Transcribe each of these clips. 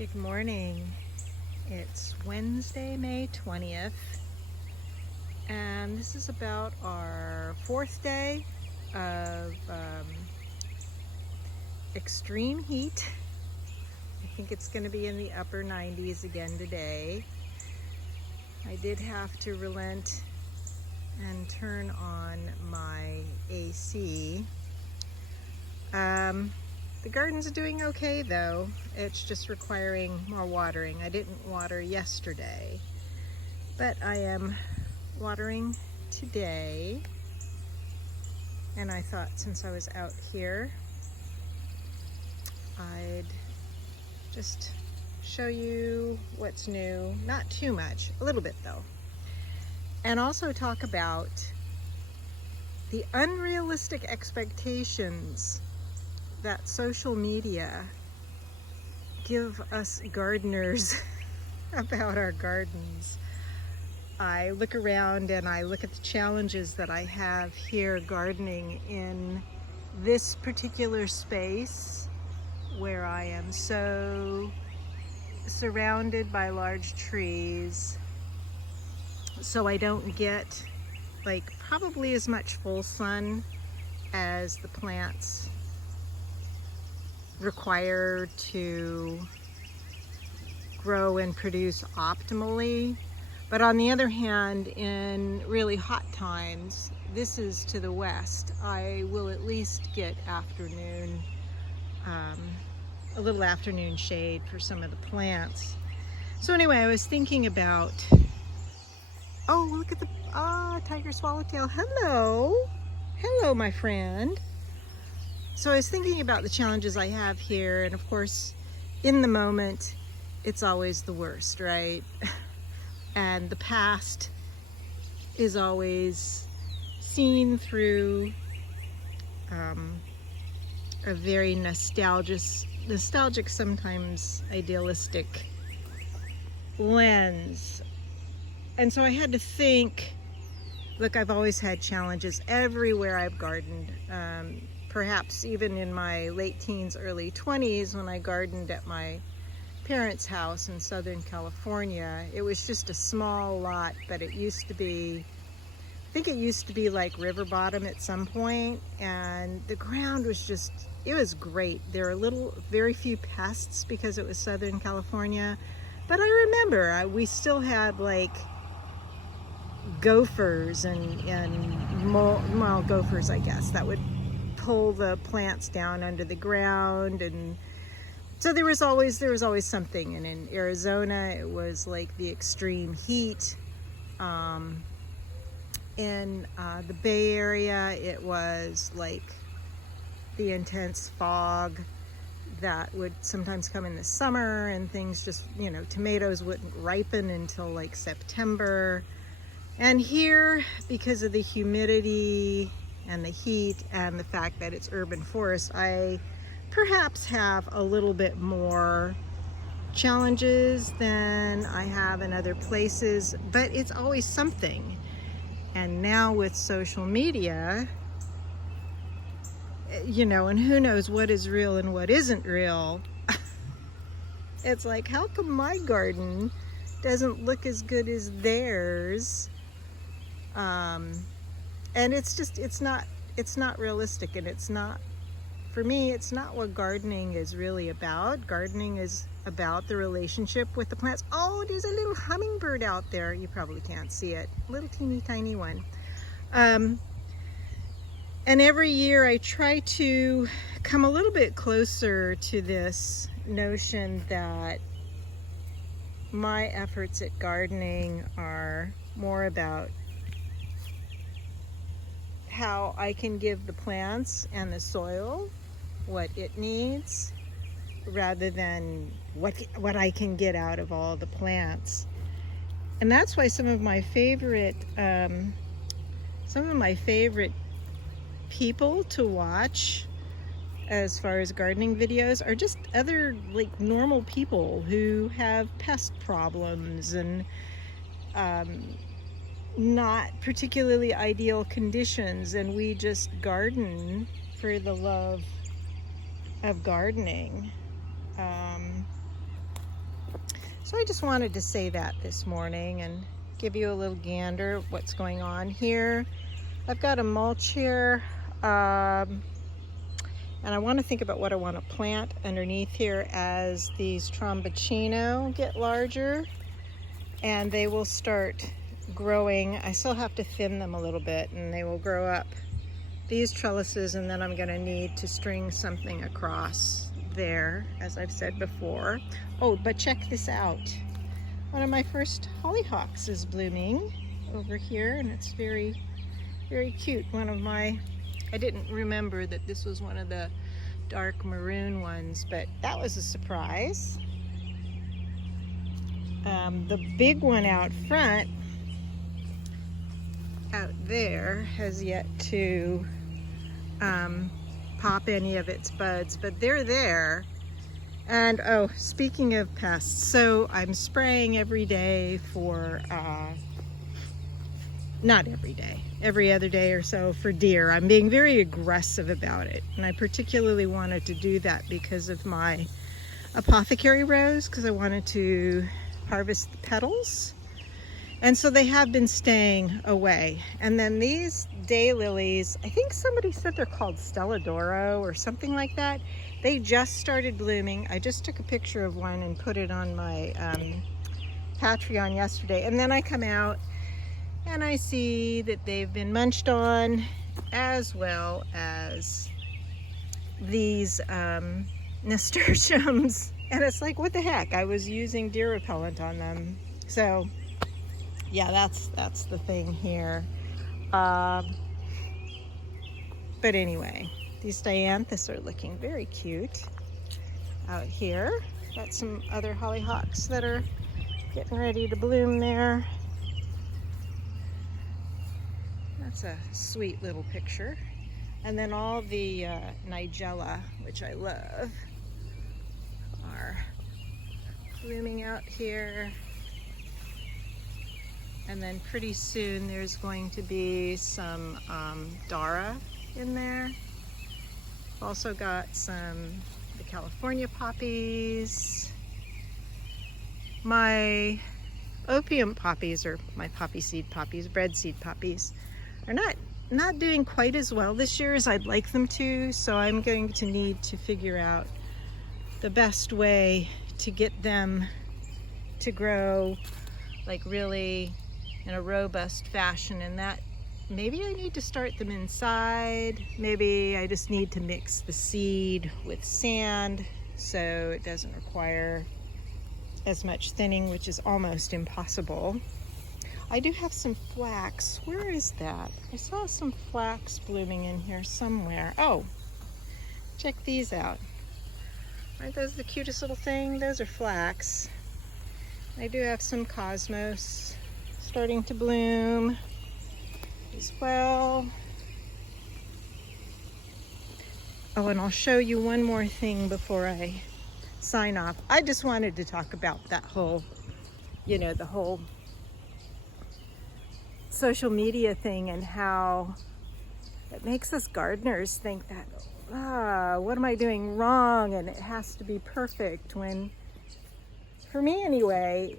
Good morning. It's Wednesday, May 20th, and this is about our fourth day of extreme heat. I think it's going to be in the upper 90s again today. I did have to relent and turn on my AC. The garden's doing okay though. It's just requiring more watering. I didn't water yesterday, but I am watering today. And I thought since I was out here, I'd just show you what's new. Not too much, a little bit though. And also talk about the unrealistic expectations that social media give us gardeners about our gardens. I look around and I look at the challenges that I have here gardening in this particular space where I am so surrounded by large trees, so I don't get like probably as much full sun as the plants require to grow and produce optimally. But on the other hand, in really hot times, this is to the west, I will at least get afternoon, a little afternoon shade for some of the plants. So anyway, I was thinking about, oh, look at the, tiger swallowtail. Hello. Hello, my friend. So I was thinking about the challenges I have here, and of course, in the moment, it's always the worst, right? And the past is always seen through a very nostalgic, sometimes idealistic lens. And so I had to think, look, I've always had challenges everywhere I've gardened. Perhaps even in my late teens, early 20s, when I gardened at my parents' house in Southern California. It was just a small lot, but it used to be, I think it used to be like river bottom at some point, and the ground was just, it was great. There were very few pests because it was Southern California, but I remember we still had like gophers and gophers, I guess, that would pull the plants down under the ground. And so there was always something. And in Arizona, it was like the extreme heat. In the Bay Area, it was like the intense fog that would sometimes come in the summer, and things just, tomatoes wouldn't ripen until like September. And here, because of the humidity and the heat and the fact that it's urban forest, I perhaps have a little bit more challenges than I have in other places, but it's always something. And now with social media, and who knows what is real and what isn't real, it's like, how come my garden doesn't look as good as theirs? And it's not realistic, and it's not, for me, it's not what gardening is really about. Gardening is about the relationship with the plants. Oh, there's a little hummingbird out there. You probably can't see it. Little teeny tiny one. And every year I try to come a little bit closer to this notion that my efforts at gardening are more about how I can give the plants and the soil what it needs, rather than what I can get out of all the plants. And that's why some of my favorite people to watch as far as gardening videos are just other like normal people who have pest problems and not particularly ideal conditions, and we just garden for the love of gardening. So I just wanted to say that this morning and give you a little gander of what's going on here. I've got a mulch here, and I want to think about what I want to plant underneath here as these Trombacino get larger, and they will start growing. I still have to thin them a little bit, and they will grow up these trellises, and then I'm going to need to string something across there, as I've said before. Oh, but check this out. One of my first hollyhocks is blooming over here, and it's very, very cute. I didn't remember that this was one of the dark maroon ones, but that was a surprise. The big one out front, out there, has yet to pop any of its buds, but they're there. And oh, speaking of pests, so I'm spraying every day for, not every day, every other day or so for deer. I'm being very aggressive about it, and I particularly wanted to do that because of my apothecary rose, because I wanted to harvest the petals. And so they have been staying away. And then these daylilies, I think somebody said they're called Stelladoro or something like that. They just started blooming. I just took a picture of one and put it on my Patreon yesterday. And then I come out and I see that they've been munched on, as well as these nasturtiums. And it's like, what the heck? I was using deer repellent on them. So yeah, that's the thing here. But anyway, these dianthus are looking very cute out here. Got some other hollyhocks that are getting ready to bloom there. That's a sweet little picture. And then all the nigella, which I love, are blooming out here. And then pretty soon there's going to be some Dara in there. Also got the California poppies. My opium poppies, or my poppy seed poppies, bread seed poppies, are not doing quite as well this year as I'd like them to. So I'm going to need to figure out the best way to get them to grow like really in a robust fashion, and that maybe I need to start them inside. Maybe I just need to mix the seed with sand so it doesn't require as much thinning, which is almost impossible. I do have some flax. Where is that? I saw some flax blooming in here somewhere. Oh, check these out. Aren't those the cutest little thing? Those are flax. I do have some cosmos starting to bloom as well. Oh, and I'll show you one more thing before I sign off. I just wanted to talk about that whole, the whole social media thing, and how it makes us gardeners think that, what am I doing wrong? And it has to be perfect, when, for me anyway,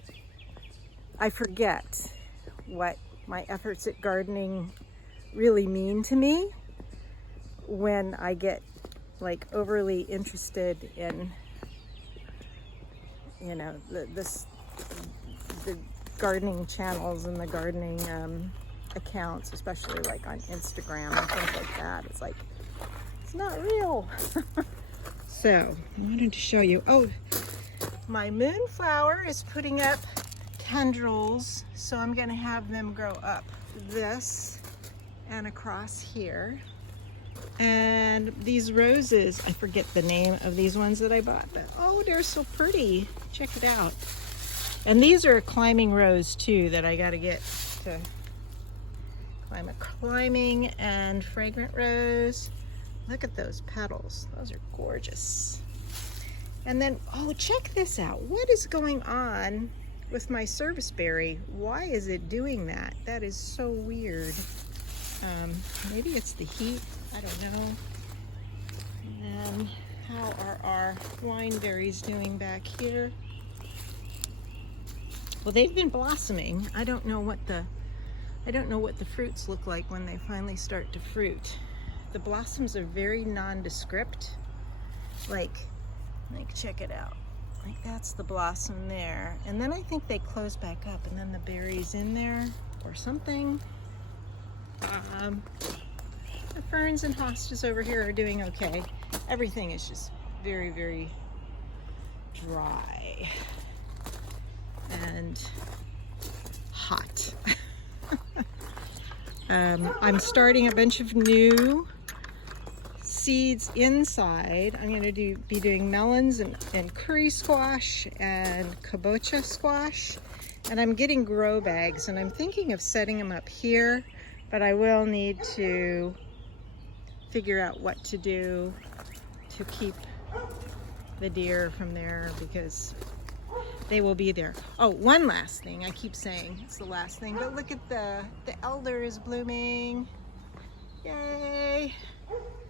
I forget what my efforts at gardening really mean to me when I get like overly interested in, the gardening channels and the gardening accounts, especially like on Instagram and things like that. It's like, it's not real. So I wanted to show you, my moonflower is putting up tendrils, so I'm going to have them grow up this and across here. And these roses, I forget the name of these ones that I bought, but oh, they're so pretty. Check it out. And these are a climbing rose too that I got to get to climb. A climbing and fragrant rose. Look at those petals. Those are gorgeous. And then, oh, check this out. What is going on with my serviceberry? Why is it doing that? That is so weird. Maybe it's the heat. I don't know. And then how are our wine berries doing back here? Well, they've been blossoming. I don't know what the fruits look like when they finally start to fruit. The blossoms are very nondescript. Like check it out. Like that's the blossom there. And then I think they close back up and then the berry's in there or something. The ferns and hostas over here are doing okay. Everything is just very, very dry and hot. I'm starting a bunch of new seeds inside. I'm going to be doing melons and curry squash and kabocha squash, and I'm getting grow bags, and I'm thinking of setting them up here, but I will need to figure out what to do to keep the deer from there because they will be there. Oh, one last thing. I keep saying it's the last thing, but look at the elder is blooming. Yay!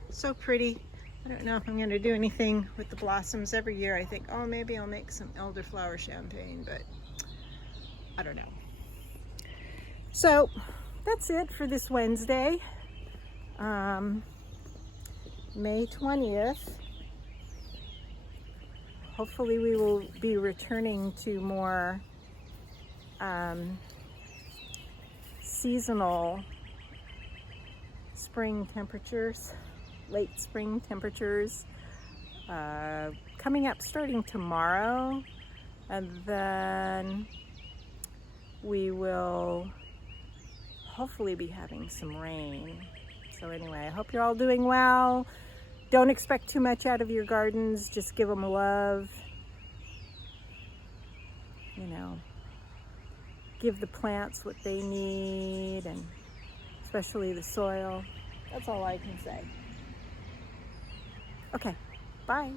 So pretty. I don't know if I'm going to do anything with the blossoms. Every year I think, oh, maybe I'll make some elderflower champagne, but I don't know. So that's it for this Wednesday, May 20th. Hopefully we will be returning to more seasonal spring temperatures, late spring temperatures, coming up starting tomorrow, and then we will hopefully be having some rain. So anyway, I hope you're all doing well. Don't expect too much out of your gardens. Just give them love. You know, give the plants what they need, and especially the soil. That's all I can say. Okay, bye.